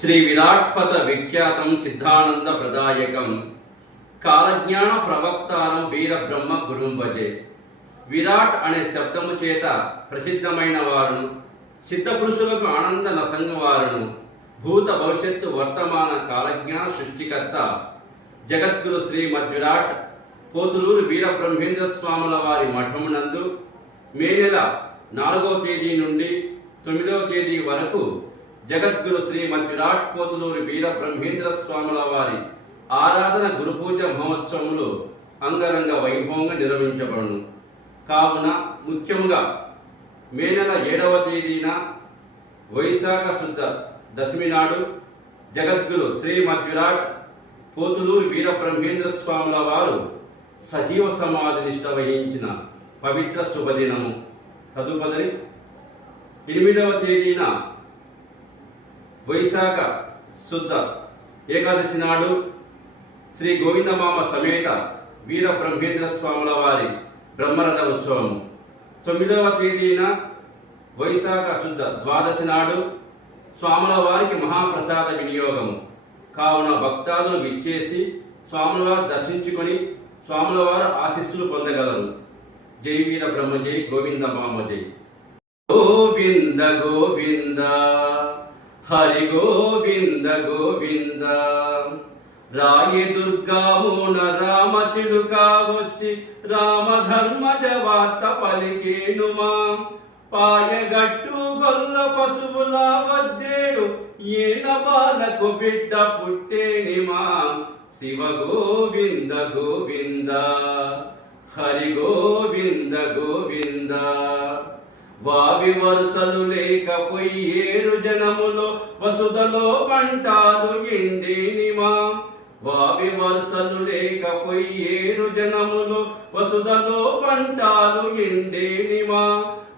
శ్రీ విరాట్పద విఖ్యాతం సిద్ధానంద ప్రదాయకం కాలజ్ఞాన ప్రవక్తారం వీరబ్రహ్మ గురుంబజే విరాట్ అనే శబ్దము చేత ప్రసిద్ధమైన వారును సిద్ధపురుషులకు ఆనంద నసంగ భూత భవిష్యత్తు వర్తమాన కాలజ్ఞాన సృష్టికర్త జగద్గురు శ్రీ మధ్విరాట్ పోతులూరు వీరబ్రహ్మేంద్ర స్వాముల వారి మఠమునందు మే నెల నాలుగవ తేదీ నుండి తొమ్మిదవ తేదీ వరకు జగద్గురు శ్రీ మద్ విరాట్ కోతులూరి వీర బ్రహ్మేంద్ర స్వాముల వారి ఆరాధన గురుపూజ మహోత్సవములు అంగరంగ వైభవంగా నిర్వహించబడును కావున ముఖ్యముగా మే నెల ఏడవ తేదీన వైశాఖ శుద్ధ దశమి నాడు జగద్గురు శ్రీ మద్ విరాట్ కోతులూరి వీర బ్రహ్మేంద్ర స్వాముల వారు సజీవ సమాధి నిష్ట వహించిన పవిత్ర శుభదినము తదుపరి ఎనిమిదవ తేదీన వైశాఖ శుద్ధ ఏకాదశి నాడు శ్రీ గోవిందమామ సమేత వీర బ్రహ్మేంద్ర స్వాముల వారి బ్రహ్మరథ ఉత్సవము తొమ్మిదవ తేదీన వైశాఖ శుద్ధ ద్వాదశి నాడు స్వాముల వారికి మహాప్రసాద వినియోగము కావున భక్తాదులు విచ్చేసి స్వాముల వారు దర్శించుకొని స్వాముల వారు ఆశీస్సులు పొందగలరు జై వీర బ్రహ్మ జై గోవింద మామ జై గోవింద గోవింద హరి గోవింద గోవింద రాయి దుర్గామున రామ చిలుకా వచ్చి రామ ధర్మజ వార్త పలికేనుమా పాయగట్టు గొల్ల పశువుల వద్దేడు ఈన బాలకు బిడ్డ పుట్టేనిమా శివ గోవింద గోవింద హరి గోవింద గోవింద వావి వరుసలు లేకపోయేరు జనములో వసుదలో పంటారు ఎండేనిమా వావి వరుసలు లేకపోయేరు జనములో వసుదలో పంటారు ఎండేనిమా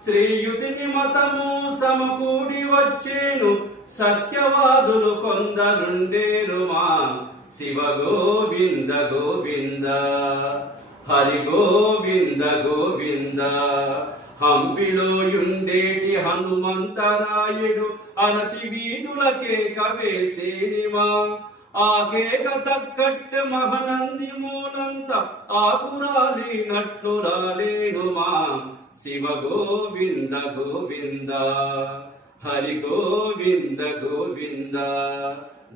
శ్రీయుతిని మతము సమకూడి వచ్చేను సత్యవాదులు కొందరుండేనుమా శివ గోవింద గోవింద హరి గోవింద గోవింద హంపిలో యుండేటి హనుమంతరాయుడు అరచి వీధుల కేక వేసేనివా ఆ కేక తక్కట్టు మహనంది మూలంత ఆకురాలినట్లు రాలేనుమా శివ గోవింద గోవింద హరి గోవింద గోవింద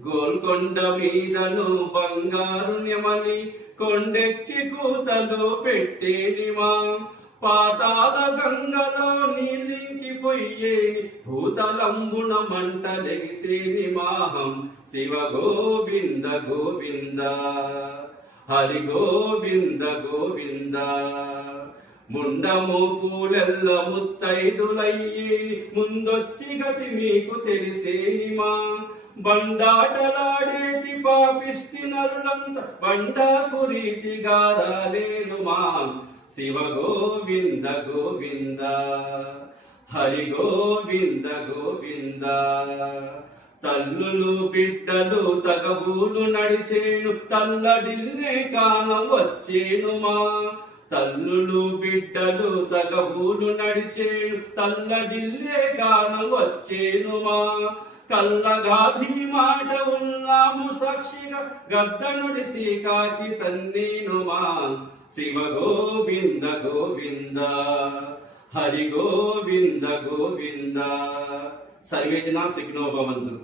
గోల్కొండ మీదను బంగారు నెమలి కొండెక్కి కూతలో పెట్టేనిమా పాతాల గంగలో నీలింకిపోయేని భూతలంబున మంట లెగిసేని మాహం శివ గోవింద గోవింద హరి గోవింద గోవింద ముండము పూలెల్ల ముత్తైదులయ్యే ముందొచ్చి గతి మీకు తెలిసేనిమా బండాటలాడేటి పాపిష్టి నరులంత బండా పురీతి గాదాలేను మా శివ గోవింద గోవింద హరి గోవింద గోవింద తల్లులు బిడ్డలు తగబూలు నడిచేను తల్లడిల్లే కాలం వచ్చేను మా తల్లులు బిడ్డలు తగబూలు నడిచేను తల్లడిల్లే కాలం వచ్చేను మా కల్లగాధి మాట ఉన్నాము సాక్షిగా గద్దనుడి సీకాకి తన్నీనుమా శివ గోవింద గోవింద హరి గోవింద గోవింద సర్వేజన సిగ్నోభవంతు